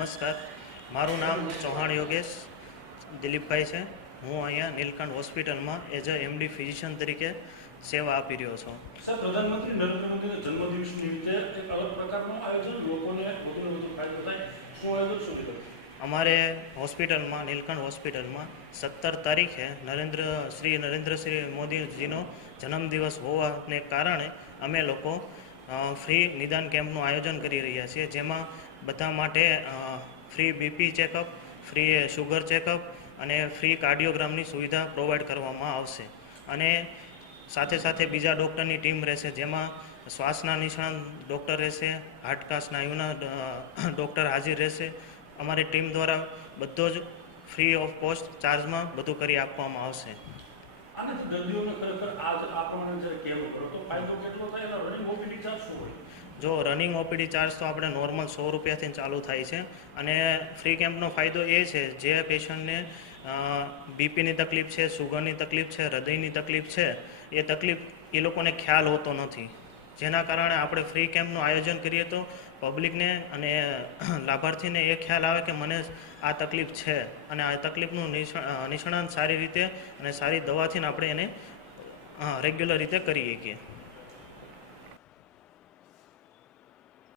નમસ્કાર, મારું નામ ચૌહાણ યોગેશ દિલીપભાઈ છે. હું અહીંયા નીલકંઠ હોસ્પિટલમાં એઝ અ એમડી ફિઝિશિયન તરીકે સેવા આપી રહ્યો છું. સર, પ્રધાનમંત્રી નરેન્દ્ર મોદીના જન્મદિવસ નિમિત્તે એક અલગ પ્રકારનું આયોજન લોકોને વધુને વધુ ફાયદો થાય, શું આયોજન શું કીધું? અમારે હોસ્પિટલમાં નીલકંઠ હોસ્પિટલમાં 17 તારીખે નરેન્દ્રશ્રી મોદીજીનો જન્મદિવસ હોવાને કારણે અમે લોકો ફ્રી નિદાન કેમ્પનું આયોજન કરી રહ્યા છીએ, જેમાં બધા માટે free BP checkup, free sugar checkup અને ફ્રી કાર્ડિયોગ્રામની સુવિધા પ્રોવાઈડ કરવામાં આવશે. અને સાથે સાથે બીજા ડૉક્ટરની ટીમ રહેશે, જેમાં શ્વાસના નિષ્ણાત ડૉક્ટર રહેશે, હાડકા સ્નાયુના ડૉક્ટર હાજર રહેશે. અમારી ટીમ દ્વારા બધો જ ફ્રી ઓફ કોસ્ટ ચાર્જમાં બધું કરી આપવામાં આવશે. આનાથી દર્દીઓને ખરેખર આ પ્રમાણે જ્યારે કેમ્પ કરો તો ફાયદો કેટલો થાય? એના રનિંગ ઓપીડી ચાર્જ શું હોય? જો રનિંગ ઓપીડી ચાર્જ તો આપણે નોર્મલ 100 રૂપિયાથી ચાલુ થાય છે. અને ફ્રી કેમ્પનો ફાયદો એ છે, જે પેશન્ટને બીપીની તકલીફ છે, સુગરની તકલીફ છે, હૃદયની તકલીફ છે, એ તકલીફ એ લોકોને ખ્યાલ હોતો નથી. જેના કારણે આપણે ફ્રી કેમ્પનું આયોજન કરીએ તો પબ્લિકને અને લાભાર્થીને એ ખ્યાલ આવે કે મને આ તકલીફ છે અને આ તકલીફનું નિષ્ણાંત સારી રીતે અને સારી દવાથી આપણે એને રેગ્યુલર રીતે કરી શકીએ.